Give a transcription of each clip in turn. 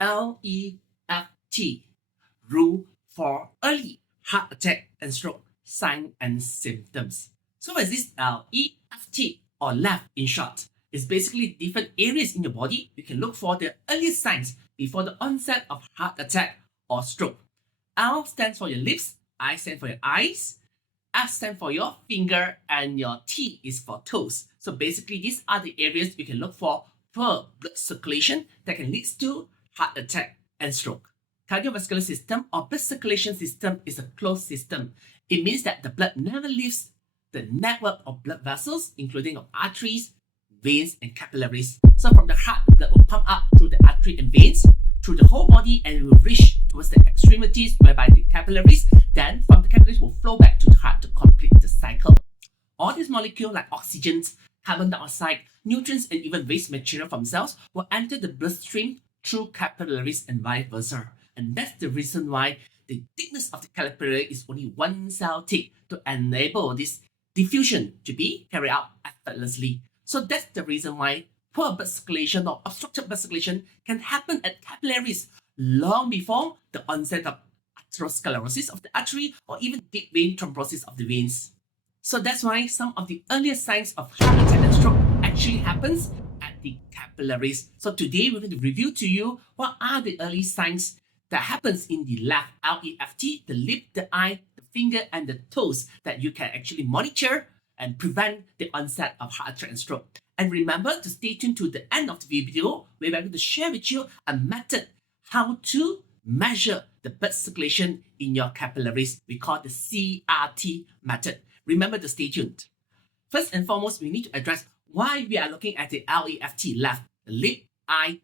LEFT, rule for early heart attack and stroke sign and symptoms. So what is this LEFT, or left in short? It's basically different areas in your body you can look for the earliest signs before the onset of heart attack or stroke. L stands for your lips, I stand for your eyes, F stands for your finger, and your T is for toes. So basically, these are the areas you can look for blood circulation that can lead to heart attack and stroke. Cardiovascular system or blood circulation system is a closed system. It means that the blood never leaves the network of blood vessels, including of arteries, veins, and capillaries. So from the heart, blood will pump up through the artery and veins, through the whole body, and it will reach towards the extremities, whereby the capillaries, then from the capillaries will flow back to the heart to complete the cycle. All these molecules like oxygen, carbon dioxide, nutrients, and even waste material from cells will enter the bloodstream through capillaries and vice versa. And that's the reason why the thickness of the capillary is only 1 cell thick to enable this diffusion to be carried out effortlessly. So that's the reason why poor blood circulation or obstructed blood circulation can happen at capillaries long before the onset of atherosclerosis of the artery or even deep vein thrombosis of the veins. So that's why some of the earliest signs of heart attack and stroke actually happens at the capillaries. So today we're going to review to you what are the early signs that happens in the left LEFT, the lip, the eye, the finger, and the toes that you can actually monitor and prevent the onset of heart attack and stroke. And remember to stay tuned to the end of the video where we're going to share with you a method how to measure the blood circulation in your capillaries. We call the CRT method. Remember to stay tuned. First and foremost, we need to address why we are looking at the LEFT left, the lip, eye,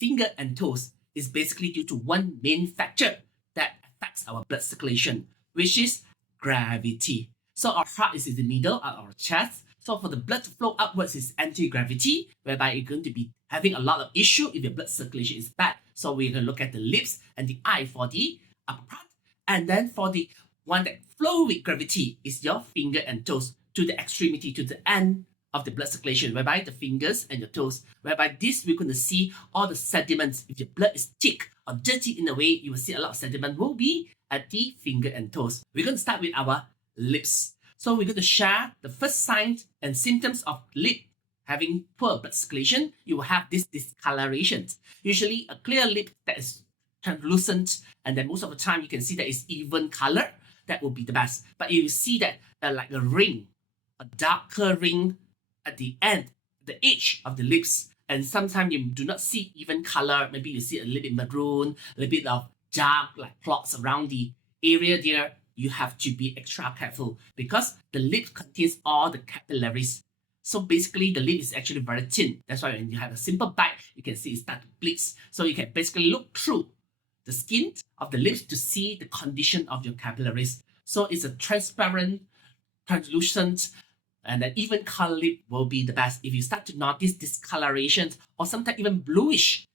finger, and toes. Is basically due to one main factor that affects our blood circulation, which is gravity. So our heart is in the middle of our chest. So for the blood to flow upwards is anti-gravity, whereby you're going to be having a lot of issue if your blood circulation is bad. So we're going to look at the lips and the eye for the upper part. And then for the one that flow with gravity is your finger and toes to the extremity, to the end of the blood circulation, whereby the fingers and your toes, whereby this we're going to see all the sediments. If your blood is thick or dirty in a way, you will see a lot of sediment will be at the finger and toes. We're going to start with our lips. So we're going to share the first signs and symptoms of lip having poor blood circulation. You will have this discoloration. Usually a clear lip that is translucent, and then most of the time you can see that it's even color. That will be the best. But if you see that like a ring, a darker ring at the end, the edge of the lips, and sometimes you do not see even color. Maybe you see a little bit maroon, a little bit of dark like clots around the area there. You have to be extra careful because the lip contains all the capillaries. So basically the lip is actually very thin. That's why when you have a simple bite, you can see it start to bleed. So you can basically look through the skin of the lips to see the condition of your capillaries. So it's a transparent, translucent, and an even color lip will be the best. If you start to notice discolorations or sometimes even bluish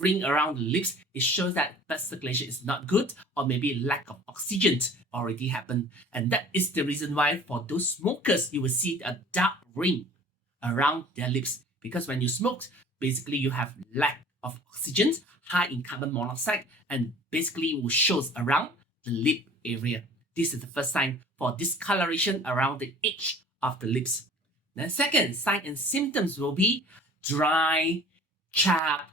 ring around the lips, it shows that blood circulation is not good or maybe lack of oxygen already happened. And that is the reason why for those smokers, you will see a dark ring around their lips. Because when you smoke, basically you have lack of oxygen, high in carbon monoxide, and basically it will show around the lip area. This is the first sign for discoloration around the edge of the lips. Then second sign and symptoms will be dry, chapped,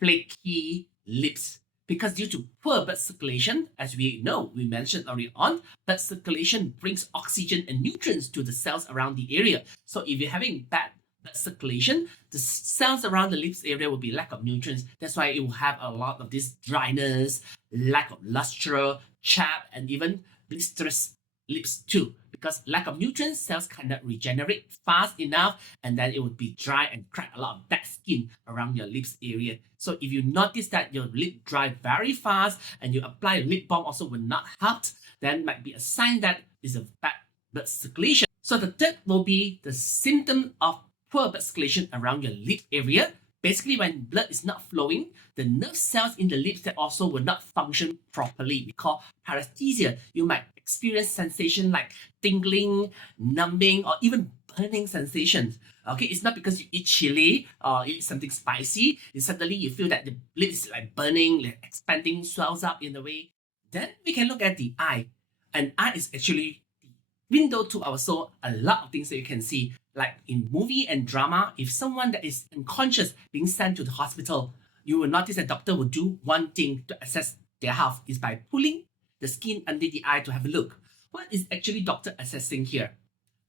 flaky lips. Because due to poor blood circulation, as we know, we mentioned earlier on, blood circulation brings oxygen and nutrients to the cells around the area. So if you're having bad blood circulation, the cells around the lips area will be lack of nutrients. That's why it will have a lot of this dryness, lack of luster, chapped, and even blisterous lips too, because lack of nutrients, cells cannot regenerate fast enough, and then it would be dry and crack, a lot of dead skin around your lips area. So if you notice that your lip dry very fast and you apply a lip balm also will not help, then might be a sign that is a bad blood circulation. So the third will be the symptom of poor blood circulation around your lip area. Basically, when blood is not flowing, the nerve cells in the lips that also will not function properly. We call paresthesia. You might experience sensation like tingling, numbing, or even burning sensation. Okay, it's not because you eat chili or eat something spicy, suddenly you feel that the lid is like burning, like expanding, swells up in a way. Then we can look at the eye. And eye is actually the window to our soul. A lot of things that you can see, like in movie and drama, if someone that is unconscious being sent to the hospital, you will notice that doctor will do one thing to assess their health is by pulling the skin under the eye to have a look. What is actually doctor assessing here?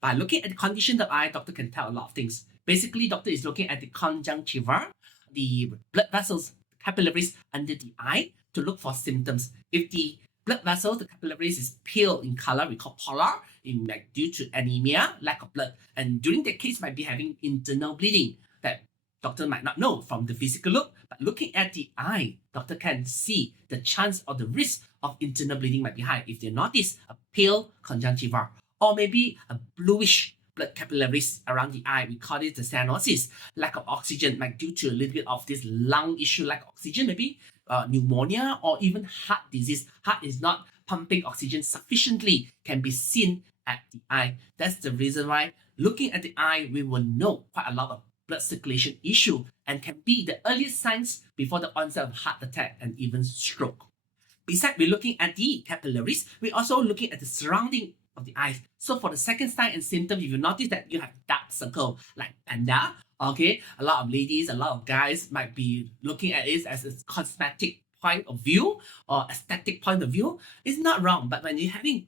By looking at the condition of the eye, doctor can tell a lot of things. Basically, doctor is looking at the conjunctiva, the blood vessels, capillaries under the eye to look for symptoms. If the blood vessels, the capillaries is pale in color, we call pallor, due to anemia, lack of blood. And during that case, might be having internal bleeding that doctor might not know from the physical look, but looking at the eye, doctor can see the chance or the risk of internal bleeding might be high if they notice a pale conjunctiva or maybe a bluish blood capillaries around the eye. We call it the cyanosis. Lack of oxygen might due to a little bit of this lung issue, lack of oxygen, maybe pneumonia or even heart disease. Heart is not pumping oxygen sufficiently, can be seen at the eye. That's the reason why looking at the eye, we will know quite a lot of blood circulation issue and can be the earliest signs before the onset of heart attack and even stroke. Besides, we're looking at the capillaries, we're also looking at the surrounding of the eyes. So for the second sign and symptom, if you notice that you have dark circle like panda, okay, a lot of ladies, a lot of guys might be looking at it as a cosmetic point of view or aesthetic point of view. It's not wrong, but when you're having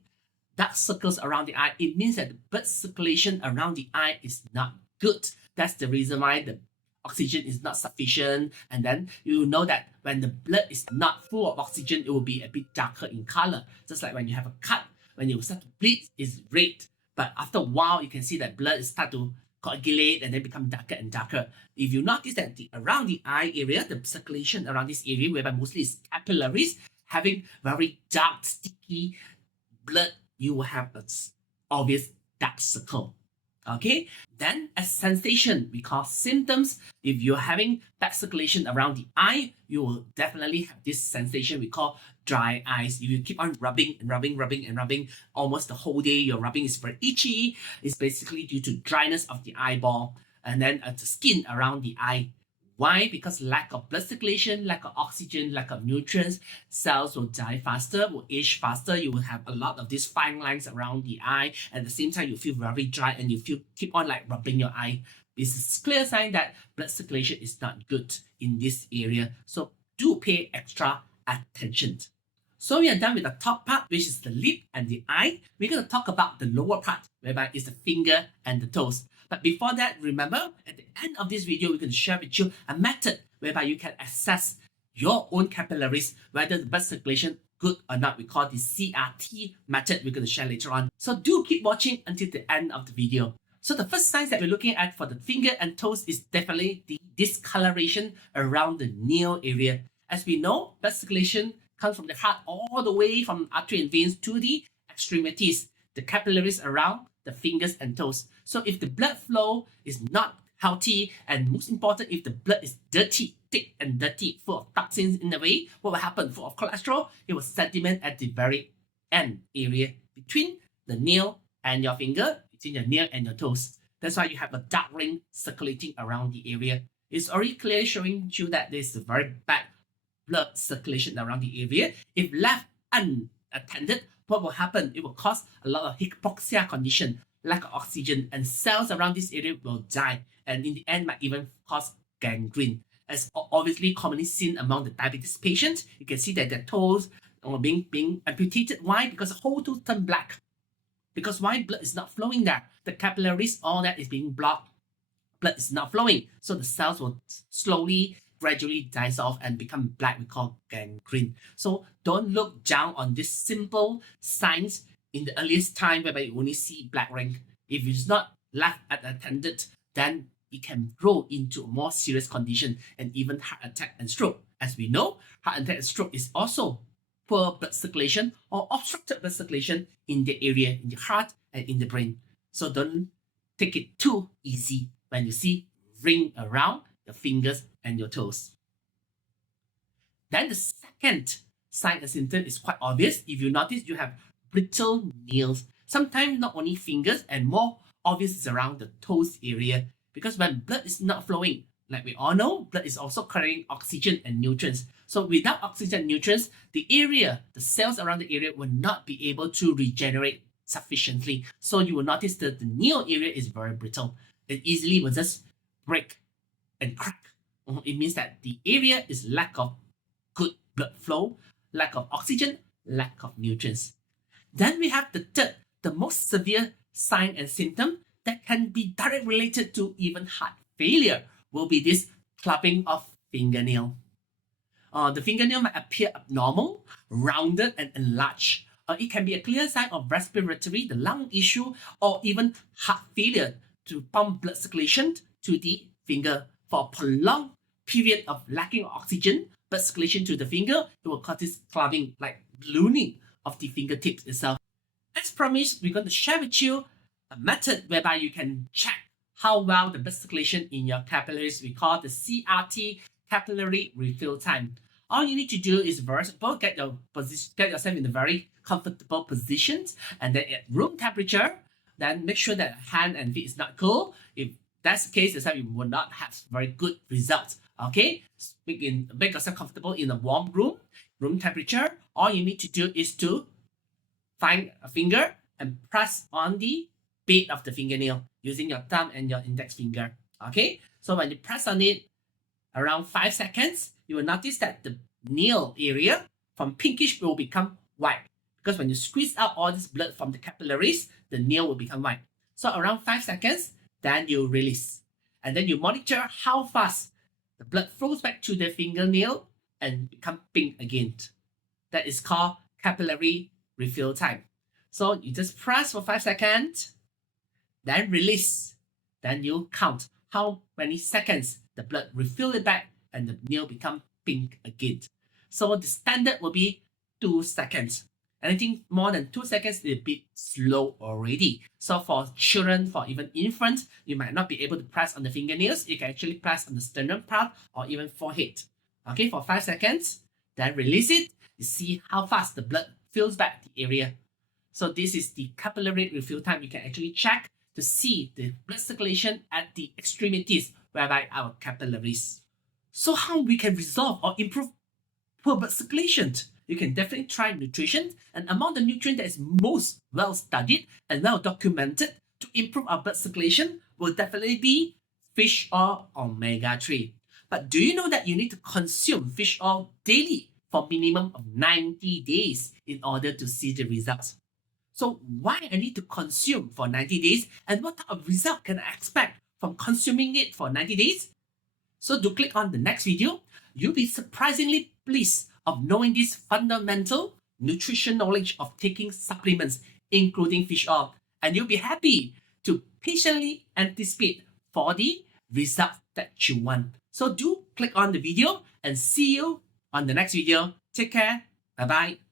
dark circles around the eye, it means that the blood circulation around the eye is not good. That's the reason why the oxygen is not sufficient, and then you know that when the blood is not full of oxygen, it will be a bit darker in color. Just like when you have a cut, when you start to bleed, it's red, but after a while, you can see that blood start to coagulate and then become darker and darker. If you notice that around the eye area, the circulation around this area, whereby mostly is capillaries, having very dark, sticky blood, you will have an obvious dark circle. Okay, then as sensation, we call symptoms. If you're having bad circulation around the eye, you will definitely have this sensation we call dry eyes. If you keep on rubbing and rubbing almost the whole day, your rubbing is very itchy. It's basically due to dryness of the eyeball and then the skin around the eye. Why? Because lack of blood circulation, lack of oxygen, lack of nutrients, cells will die faster, will age faster. You will have a lot of these fine lines around the eye. At the same time, you feel very dry and you feel keep on like rubbing your eye. This is a clear sign that blood circulation is not good in this area. So do pay extra attention. So we are done with the top part, which is the lip and the eye. We're going to talk about the lower part, whereby it's the finger and the toes. But before that, remember, at the end of this video, we're going to share with you a method whereby you can assess your own capillaries, whether the blood circulation good or not. We call this CRT method we're going to share later on. So do keep watching until the end of the video. So the first signs that we're looking at for the finger and toes is definitely the discoloration around the nail area. As we know, blood circulation comes from the heart all the way from artery and veins to the extremities, the capillaries around the fingers and toes. So if the blood flow is not healthy, and most important, if the blood is dirty, thick and dirty, full of toxins in the way, what will happen? Full of cholesterol, it will sediment at the very end area between the nail and your finger, between your nail and your toes. That's why you have a dark ring circulating around the area. It's already clearly showing you that there's a very bad blood circulation around the area. If left unattended, what will happen? It will cause a lot of hypoxia condition, lack of oxygen, and cells around this area will die, and in the end might even cause gangrene. As obviously commonly seen among the diabetes patients, you can see that their toes are being amputated. Why? Because the whole toe turn black. Because why? Blood is not flowing there. The capillaries, all that is being blocked. Blood is not flowing. So the cells will slowly, gradually dies off and become black. We call gangrene. So don't look down on this simple signs in the earliest time whereby you only see black ring. If it's not left unattended, then it can grow into a more serious condition and even heart attack and stroke. As we know, heart attack and stroke is also poor blood circulation or obstructed blood circulation in the area, in the heart and in the brain. So don't take it too easy when you see ring around your fingers and your toes. Then the second sign and symptom is quite obvious. If you notice, you have brittle nails. Sometimes not only fingers and more obvious is around the toes area, because when blood is not flowing, like we all know, blood is also carrying oxygen and nutrients. So without oxygen and nutrients, the cells around the area will not be able to regenerate sufficiently. So you will notice that the nail area is very brittle. It easily will just break and crack. It means that the area is lack of good blood flow, lack of oxygen, lack of nutrients. Then we have the third, the most severe sign and symptom that can be directly related to even heart failure will be this clubbing of fingernail. The fingernail might appear abnormal, rounded, and enlarged. It can be a clear sign of respiratory, the lung issue, or even heart failure to pump blood circulation to the finger. For a prolonged period of lacking oxygen, blood circulation to the finger, it will cause this clubbing, like ballooning of the fingertips itself. As promised, we're going to share with you a method whereby you can check how well the blood circulation in your capillaries. We call the CRT, capillary refill time. All you need to do is first of all get yourself in a very comfortable position, and then at room temperature, then make sure that hand and feet is not cold. If that's the case, you will not have very good results. Okay, make yourself comfortable in a warm room temperature. All you need to do is to find a finger and press on the base of the fingernail using your thumb and your index finger. Okay, so when you press on it around 5 seconds, you will notice that the nail area from pinkish will become white, because when you squeeze out all this blood from the capillaries, the nail will become white. So around 5 seconds, then you release. And then you monitor how fast the blood flows back to the fingernail and become pink again. That is called capillary refill time. So you just press for 5 seconds, then release. Then you count how many seconds the blood refill it back and the nail become pink again. So the standard will be 2 seconds. Anything more than 2 seconds is a bit slow already. So for children, for even infants, you might not be able to press on the fingernails. You can actually press on the sternum part or even forehead. Okay, for 5 seconds, then release it. You see how fast the blood fills back the area. So this is the capillary refill time. You can actually check to see the blood circulation at the extremities, whereby our capillaries. So how we can resolve or improve poor blood circulation? You can definitely try nutrition, and among the nutrient that is most well studied and well documented to improve our blood circulation will definitely be fish oil omega-3. But do you know that you need to consume fish oil daily for minimum of 90 days in order to see the results? So why I need to consume for 90 days, and what type of result can I expect from consuming it for 90 days? So do click on the next video. You'll be surprisingly pleased of knowing this fundamental nutrition knowledge of taking supplements, including fish oil. And you'll be happy to patiently anticipate for the results that you want. So do click on the video and see you on the next video. Take care. Bye-bye.